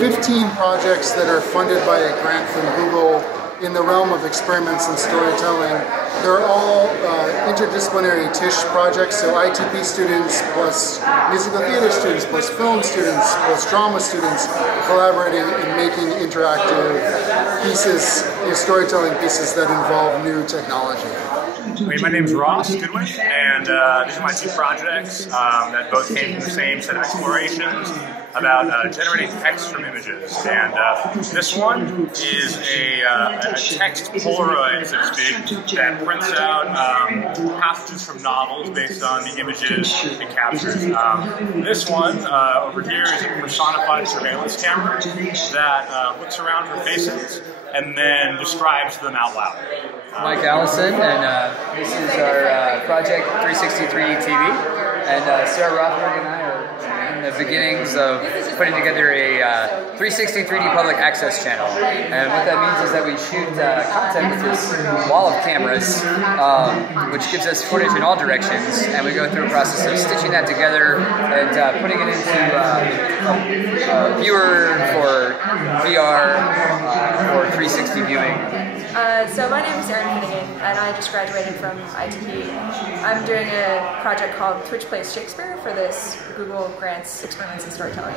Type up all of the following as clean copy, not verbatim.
15 projects that are funded by a grant from Google in the realm of experiments and storytelling. They're all interdisciplinary TISH projects, so ITP students plus musical theater students plus film students plus drama students collaborating and making interactive pieces, storytelling pieces that involve new technology. My name is Ross Goodwin, and these are my two projects that both came from the same set of explorations about generating text from images. And this one is a text Polaroid, so to speak, that prints out passages from novels based on the images it captures. This one over here is a personified surveillance camera that looks around for faces and then describes them out loud. Mike Allison, and this is our project 363 TV, and Sarah Rothberg and I are in the beginnings of putting together a 360 3D public access channel. And what that means is that we shoot content with this wall of cameras, which gives us footage in all directions, and we go through a process of stitching that together and putting it into a viewer for VR or 360 viewing. So my name is Erin Finnegan, and I just graduated from ITP. I'm doing a project called Switchblade Shakespeare for this Google Grants Experiments in Storytelling.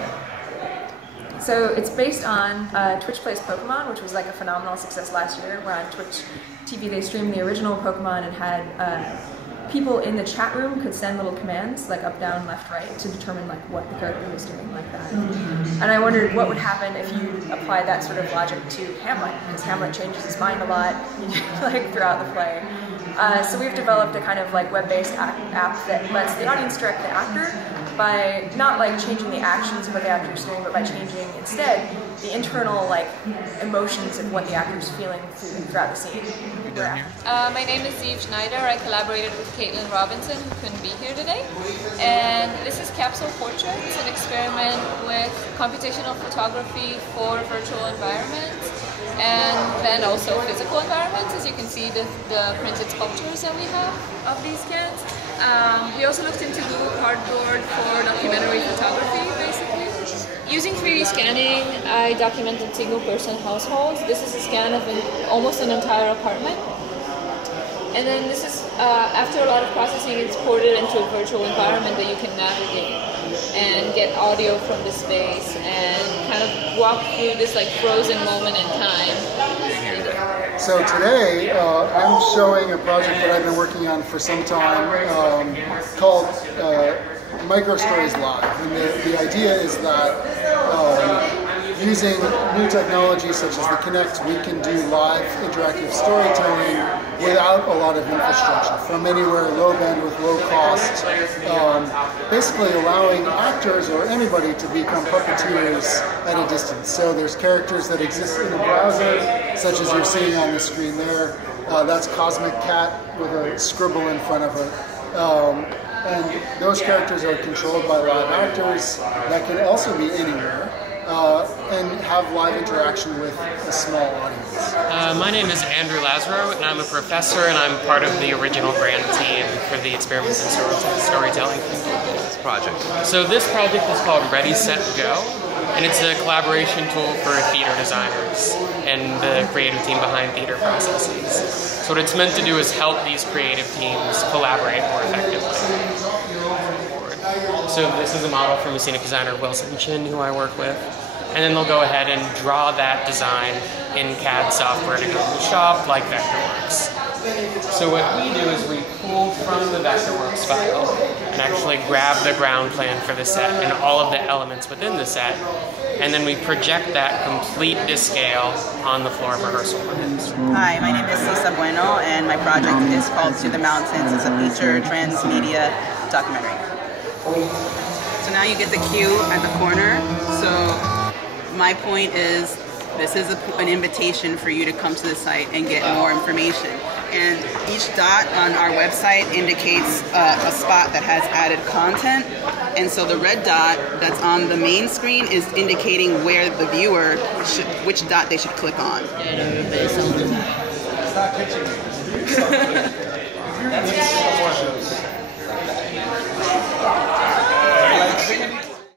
So it's based on Twitch Plays Pokemon, which was like a phenomenal success last year, where on Twitch TV they streamed the original Pokemon and had people in the chat room could send little commands, like up, down, left, right, to determine like what the character was doing, like that. And I wondered what would happen if you applied that sort of logic to Hamlet, because Hamlet changes his mind a lot, like throughout the play. So we've developed a kind of like web-based app that lets the audience direct the actor by not like changing the actions of what the actor is doing, but by changing instead the internal like emotions of what the actor is feeling throughout the scene. My name is Schneider. I collaborated with Caitlin Robinson, who couldn't be here today. And this is Capsule Portraits, an experiment with computational photography for virtual environments and then also physical environments. As you can see, the printed sculptures that we have of these cans. We also looked into Google Cardboard for documentary photography, basically. Using 3D scanning, I documented single-person households. This is a scan of almost an entire apartment. And then this is, after a lot of processing, it's ported into a virtual environment that you can navigate and get audio from the space and kind of walk through this like frozen moment in time. So today, I'm showing a project that I've been working on for some time called Micro Stories Live. And the idea is that using new technology such as the Kinect, we can do live interactive storytelling without a lot of infrastructure, from anywhere low bandwidth, low cost, basically allowing actors or anybody to become puppeteers at a distance. So there's characters that exist in the browser, such as you're seeing on the screen there. That's Cosmic Cat with a scribble in front of her. And those characters are controlled by live actors that can also be anywhere and have live interaction with a small audience. My name is Andrew Lazaro, and I'm a professor, and I'm part of the original grant team for the Experiments in Storytelling project. So this project is called Ready, Set, Go, and it's a collaboration tool for theater designers and the creative team behind theater processes. So what it's meant to do is help these creative teams collaborate more effectively. So this is a model from a scenic designer, Wilson Chin, who I work with. And then they'll go ahead and draw that design in CAD software to go to the shop, like Vectorworks. So what we do is we pull from the Vectorworks file and actually grab the ground plan for the set and all of the elements within the set, and then we project that complete to scale on the floor of rehearsal rooms. Hi, my name is Cisa Bueno, and my project is called To the Mountains. It's a feature transmedia documentary. So now you get the cue at the corner. So my point is, this is an invitation for you to come to the site and get more information. And each dot on our website indicates a spot that has added content. And so the red dot that's on the main screen is indicating where the viewer which dot they should click on. Stop pitching.